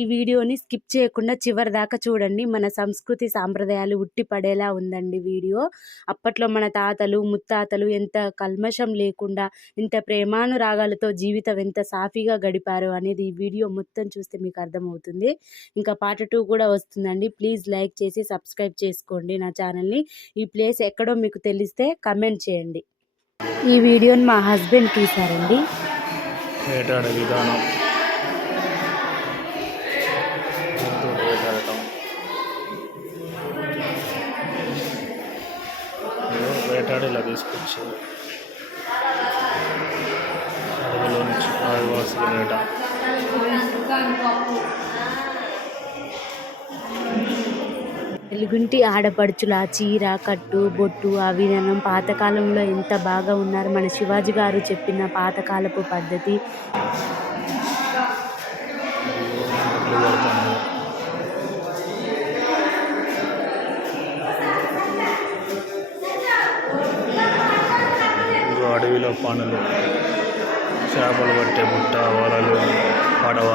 ఈ వీడియోని స్కిప్ చేయకుండా చివరి దాకా చూడండి. మన సంస్కృతి సాంప్రదాయాలు ఉట్టి పడేలా ఉందండి వీడియో. అప్పట్లో మన తాతలు ముత్తాతలు ఎంత కల్మషం లేకుండా ఇంత ప్రేమానురాగాలతో జీవితం ఎంత సాఫీగా గడిపారు అనేది ఈ వీడియో మొత్తం చూస్తే మీకు అర్థమవుతుంది. ఇంకా పార్ట్ 2 కూడా వస్తుందండి. ప్లీజ్ లైక్ చేసి సబ్స్క్రైబ్ చేసుకోండి నా ఛానల్ని. ఈ ప్లేస్ ఎక్కడో మీకు తెలిస్తే కమెంట్ చేయండి. ఈ వీడియోని మా హస్బెండ్ తీశారండి. వేటాడే విధానం, వేటాడి ఇలా తీసుకొచ్చి అడవిలో నుంచి ఆదివాసుల వేట. తెలుగుంటి ఆడపడుచుల చీర కట్టు బొట్టు ఆ విధానం పాతకాలంలో ఎంత బాగా ఉన్నారు. మన శివాజీ గారు చెప్పిన పాతకాలపు పద్ధతి. అడవిలో పనులు, చేపలు పట్టే బుట్ట, వలలు, పడవ,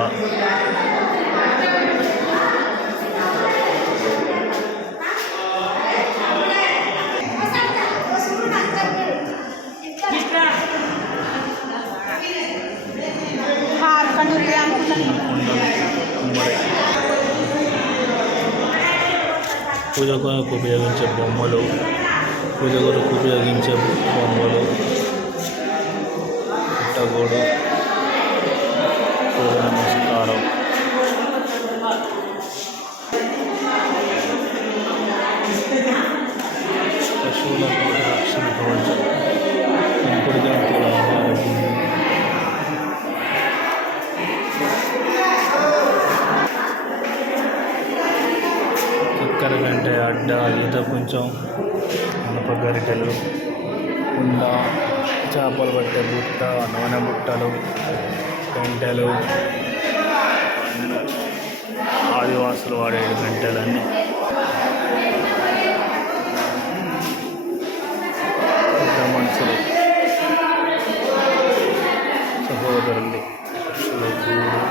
పూజ కొరకు ఉపయోగించే బొమ్మలు, పూజ కొరకు ఉపయోగించే బొమ్మలు, పుట్టగోడు, సూర్య నమస్కారం, పశువులకు రక్షణ కవచం, పెంపుడు జంతువుల ఆహారం, చక్కెర గంటె, అడ్డ, ఈత కొంచెం, అనప గరిటెలు, కుండ, చేపలు పట్టే బుట్ట, నూనె బుట్టలు, గంటెలు, ఆదివాసులు వాడే గంటెలన్నీ, పెద్ద మనుషులు, సహోదరులు, పక్షుల గూడు,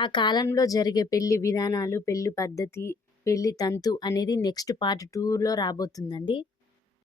ఆ కాలంలో జరిగే పెళ్లి విధానాలు, పెళ్లి పద్ధతి, పెళ్లి తంతు అనేది నెక్స్ట్ పార్ట్ 2లో రాబోతుందండి.